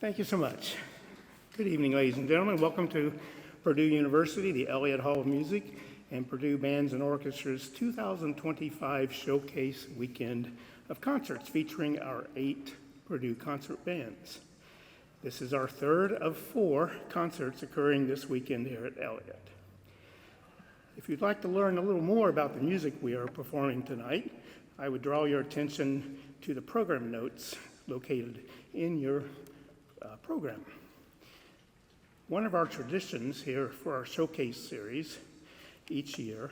Thank you so much. Good evening, ladies and gentlemen. Welcome to Purdue University, the Elliott Hall of Music, and Purdue Bands and Orchestras 2025 Showcase Weekend of Concerts featuring our 8 Purdue concert bands. This is our third of 4 concerts occurring this weekend here at Elliott. If you'd like to learn a little more about the music we are performing tonight, I would draw your attention to the program notes located in your program. One of our traditions here for our showcase series each year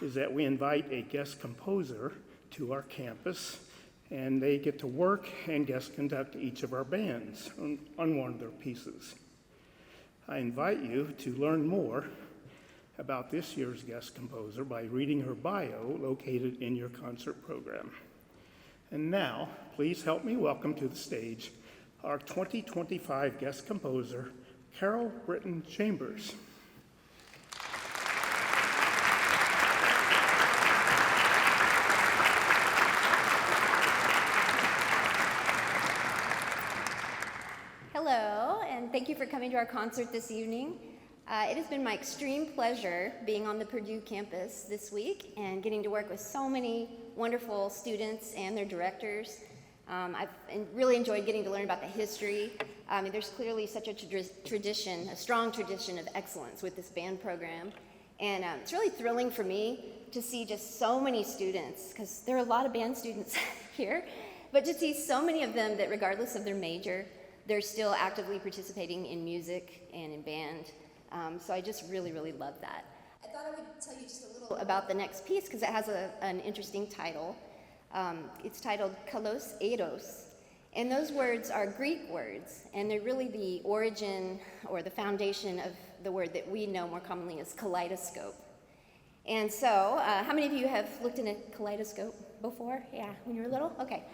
is that we invite a guest composer to our campus, and they get to work and guest conduct each of our bands on one of their pieces. I invite you to learn more about this year's guest composer by reading her bio located in your concert program. And now, please help me welcome to the stage our 2025 guest composer, Brittin Chambers. Hello, and thank you for coming to our concert this evening. It has been my extreme pleasure being on the Purdue campus this week and getting to work with so many wonderful students and their directors. I've really enjoyed getting to learn about the history. There's clearly such a tradition, a strong tradition of excellence with this band program. And it's really thrilling for me to see just so many students, because there are a lot of band students here, but to see so many of them that regardless of their major, they're still actively participating in music and in band. So I just really, really love that. I thought I would tell you just a little about the next piece because it has an interesting title. It's titled Kalos, Eidos. And those words are Greek words, and they're really the origin or the foundation of the word that we know more commonly as kaleidoscope. And so, how many of you have looked in a kaleidoscope before? Yeah, when you were little? Okay.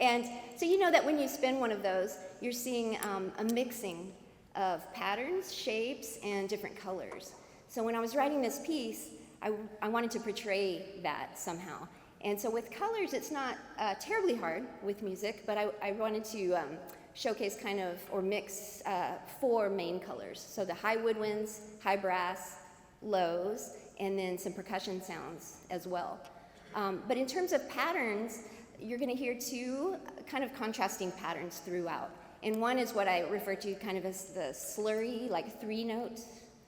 And so you know that when you spin one of those, you're seeing a mixing of patterns, shapes, and different colors. So when I was writing this piece, I wanted to portray that somehow. And so with colors, it's not terribly hard with music, but I wanted to showcase kind of, or mix 4 main colors. So the high woodwinds, high brass, lows, and then some percussion sounds as well. But in terms of patterns, you're gonna hear 2 kind of contrasting patterns throughout. And one is what I refer to kind of as the slurry, like 3-note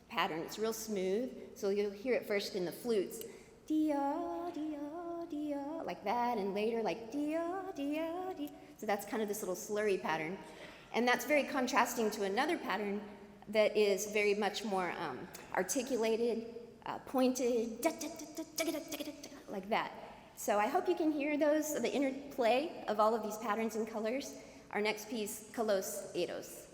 pattern. It's real smooth, so you'll hear it first in the flutes. Dia, dia, dia, like that, and later like dia, dia, dia. So that's kind of this little slurry pattern. And that's very contrasting to another pattern that is very much more articulated, pointed, da, da, da, da, da, da, da, da, like that. So I hope you can hear those, the interplay of all of these patterns and colors. Our next piece, Kalos, Eidos.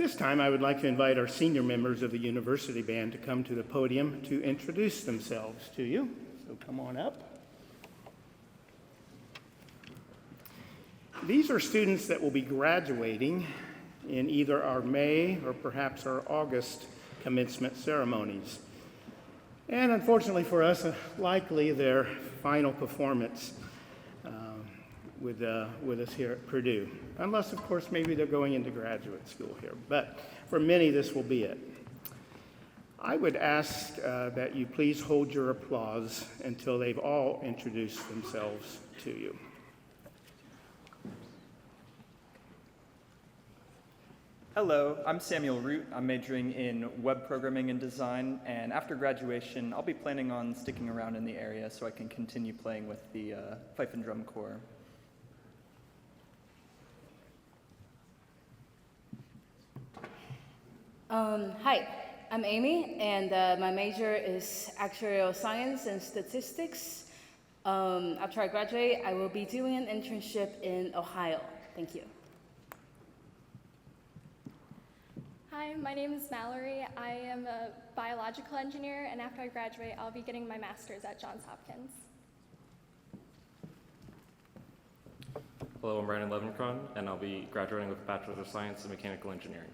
this time, I would like to invite our senior members of the university band to come to the podium to introduce themselves to you. So come on up. These are students that will be graduating in either our May or perhaps our August commencement ceremonies. And unfortunately for us, likely their final performance with us here at Purdue. Unless, of course, maybe they're going into graduate school here. But for many, this will be it. I would ask that you please hold your applause until they've all introduced themselves to you. Hello, I'm Samuel Root. I'm majoring in web programming and design, and after graduation, I'll be planning on sticking around in the area so I can continue playing with the fife and drum corps. Hi, I'm Amy, and my major is actuarial science and statistics. After I graduate, I will be doing an internship in Ohio. Thank you. Hi, my name is Mallory. I am a biological engineer, and after I graduate, I'll be getting my master's at Johns Hopkins. Hello, I'm Brandon Levenkron, and I'll be graduating with a Bachelor's of Science in Mechanical Engineering.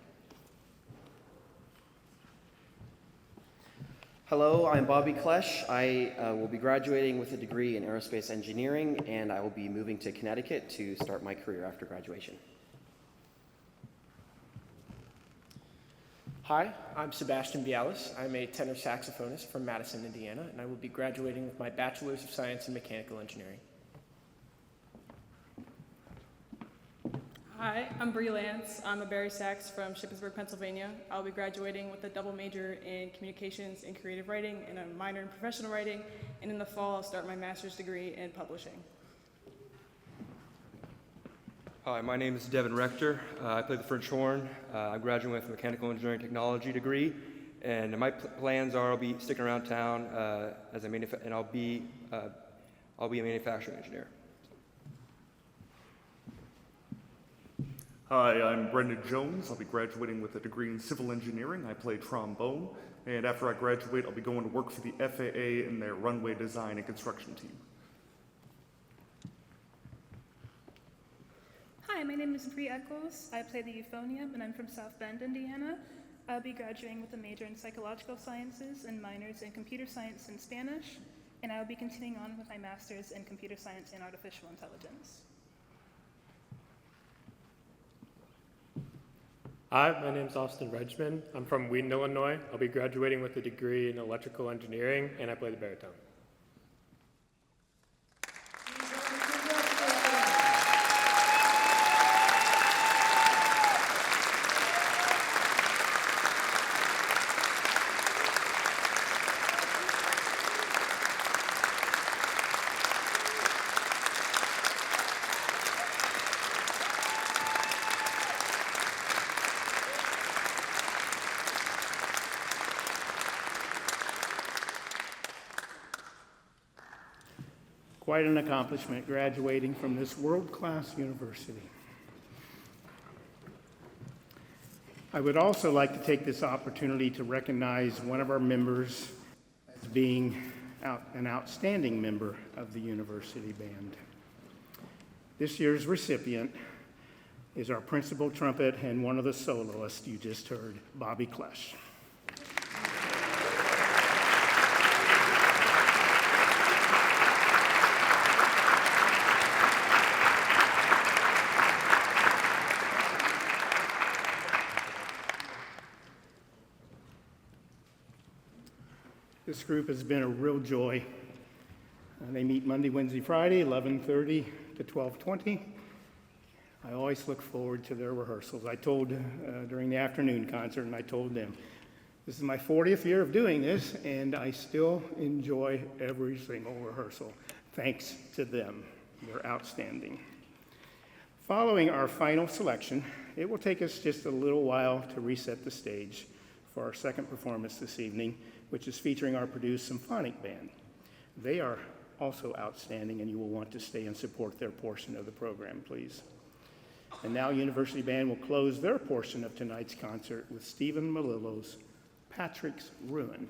Hello, I'm Bobby Klesch. I will be graduating with a degree in aerospace engineering, and I will be moving to Connecticut to start my career after graduation. Hi, I'm Sebastian Bialis. I'm a tenor saxophonist from Madison, Indiana, and I will be graduating with my Bachelor's of Science in Mechanical Engineering. Hi, I'm Bree Lance. I'm a bari sax from Shippensburg, Pennsylvania. I'll be graduating with a double major in communications and creative writing and a minor in professional writing, and in the fall I'll start my master's degree in publishing. Hi, my name is Devin Rector. I play the French horn. I'm graduating with a mechanical engineering technology degree, and my plans are I'll be sticking around town and I'll be a manufacturing engineer. Hi, I'm Brendan Jones. I'll be graduating with a degree in civil engineering. I play trombone, and after I graduate, I'll be going to work for the FAA in their runway design and construction team. Hi, my name is Bree Eccles. I play the euphonium, and I'm from South Bend, Indiana. I'll be graduating with a major in psychological sciences and minors in computer science and Spanish, and I'll be continuing on with my master's in computer science and artificial intelligence. Hi, my name is Austin Regman. I'm from Wheaton, Illinois. I'll be graduating with a degree in electrical engineering, and I play the baritone. Quite an accomplishment graduating from this world-class university. I would also like to take this opportunity to recognize one of our members as being an outstanding member of the university band. This year's recipient is our principal trumpet and one of the soloists you just heard, Bobby Klesch. This group has been a real joy. They meet Monday, Wednesday, Friday, 11:30 to 12:20. I always look forward to their rehearsals. I told during the afternoon concert, and I told them, this is my 40th year of doing this, and I still enjoy every single rehearsal. Thanks to them. They're outstanding. Following our final selection, it will take us just a little while to reset the stage for our second performance this evening, which is featuring our Purdue Symphonic Band. They are also outstanding, and you will want to stay and support their portion of the program, please. And now University Band will close their portion of tonight's concert with Stephen Melillo's Patrick's Ruin.